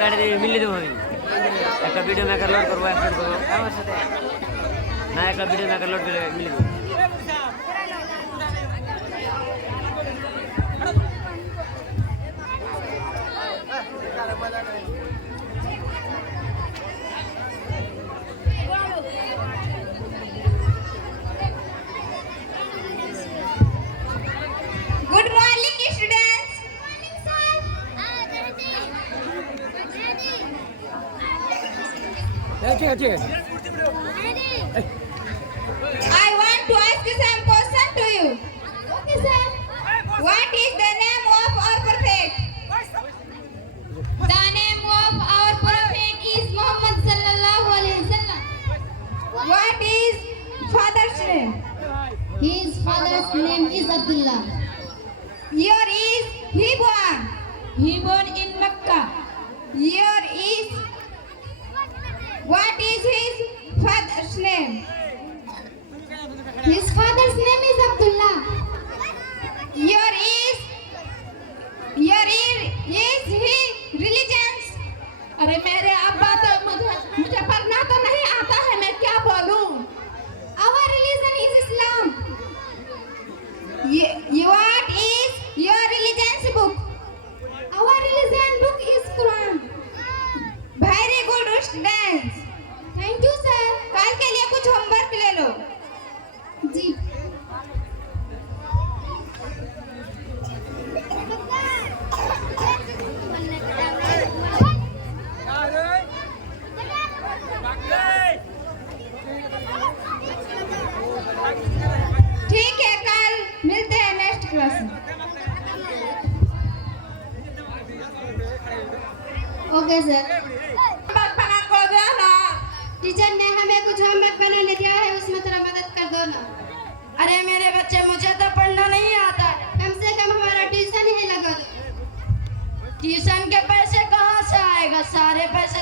কাটে দিয়ে মিলিয়ে দেবো আমি একটা ভিডিও মেকার লোড করবো আপলোড করবো আমার সাথে না একটা ভিডিও মেকার লোড করে মিলিয়ে দেবো Good morning, students. ঠিক আছে I want to ask you some question to you. Okay, sir. What is the name of our prophet? The name of our prophet is Muhammad sallallahu alaihi wasallam. What is father's name? His father's name is Abdullah. Here is he born. He born in Mecca. Here is what is his father's name? His father's name is Abdullah. Here is he religions? अरे मेरे अब्बा तो मुझे पढ़ना तो नहीं आता है, मैं क्या बोलूं? Our religion is Islam. What is your religion's book? Our religion book is Quran. Very good students. Thank you, sir. कल के लिए कुछ होमवर्क ले लो. जी. ठीक है, कल मिलते हैं नेक्स्ट क्लास में. Okay sir. बना को दो ना. टीचर ने हमें कुछ होमवर्क बनाने दिया है, उसमें थोड़ा मदद कर दो ना. अरे मेरे बच्चे, मुझे तो पढ़ना नहीं आता. कम से कम हमारा ट्यूशन ही लगा दो. ट्यूशन के पैसे कहाँ से आएगा? सारे पैसे